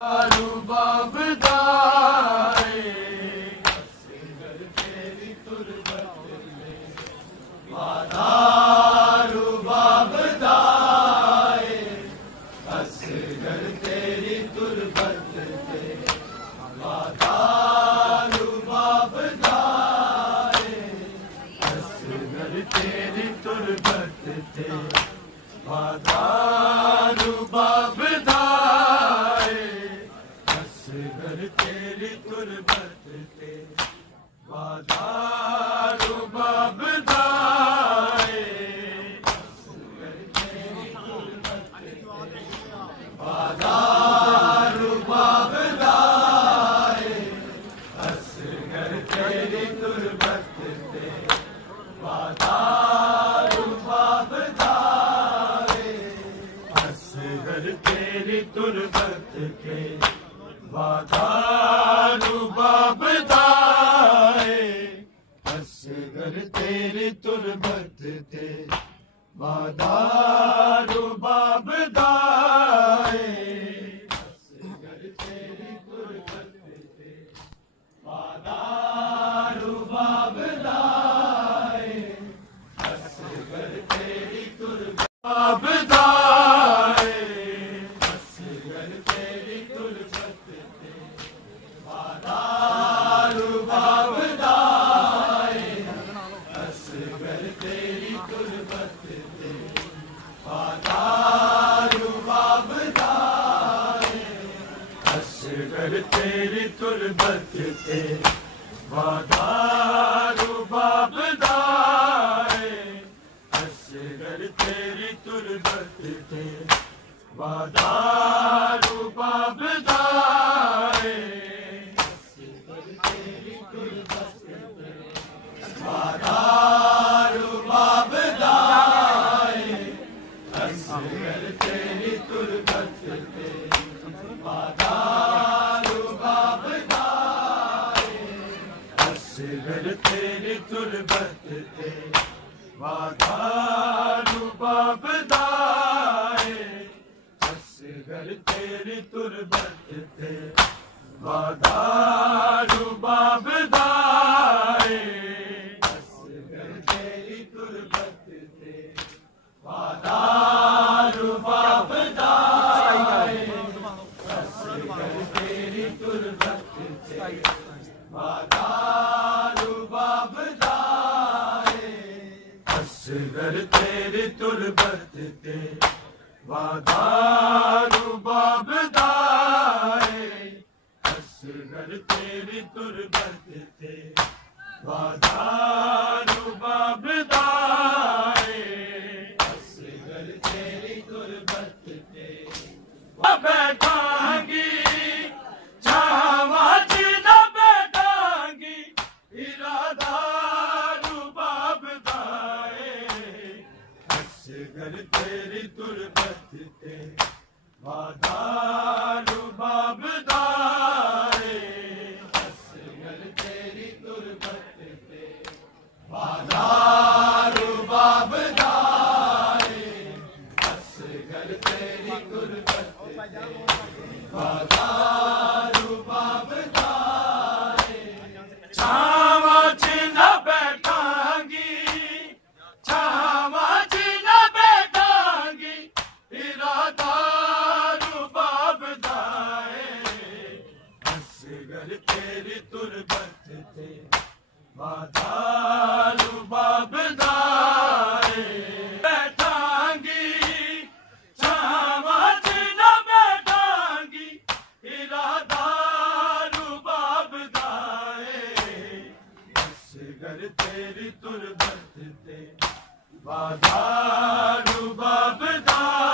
रुबाब दाए असगर तेरी तुरबत में वादा रुबाब दाए असगर तेरी तुरबत में वादा रुबाब दाए असगर तेरी तुरबत में वादा रुबाब दाए असगर तेरी तुरबत ते वादा रुबाब दाए असगर तेरी तुरबत ते वादा रुबाब दाए असगर तेरी तुरबत ते वादा रुबाब दाए असगर तेरी तुरबत के वादा रुबाब दाए असगर तेरी तुरबत ते वादा रुबाब दाए असगर तेरी तुरबत ते वादा रुबाब दाए असगर तेरी तुरबत दाए असगर तेरी तुरबत ते वादा रुबाब दाए असगर तेरी तुरबत ते वादा रुबाब दाए असगर तेरी तुरबत ते वादा रुबाब दाए असगर तेरी तुरबत ते वादा रुबाब दाए असगर तेरी तुरबत ते वादा रुबाब दाए असगर तेरी तुरबत ते वादा रुबाब दाए असगर तेरी तुरबत ते वादा रुबाब दाए असगर तेरी तुरबत ते वादा रुबाब दाए असगर तेरी तुरबत ते वादा रुबाब दाए असगर तेरी तुरबत ते वादा रुबाब दाए असगर तेरी तुरबत ते वादा रुबाब दाए असगर तेरी तुरबत ते वादा रुबाब दाए असगर तेरी तुरबत ते बैठांगी छावा च न बैठांगी इरादा रुबाब दाए असगर तेरी तुरबत ते वादा रुबाब दाए असगर तेरी तुरबत ते वादा रुबाब दाए असगर तेरी तुरबत ते वादा रुबाब दाए छावा च न बैठांगी छावा च न बैठांगी इरादा रुबाब दाए असगर तेरी तुरबत ते वादा रुबाब दाए बैठांगी छावा च न बैठांगी इरादा रुबाब दाए असगर तेरी तुरबत ते वादा रुबाब दाए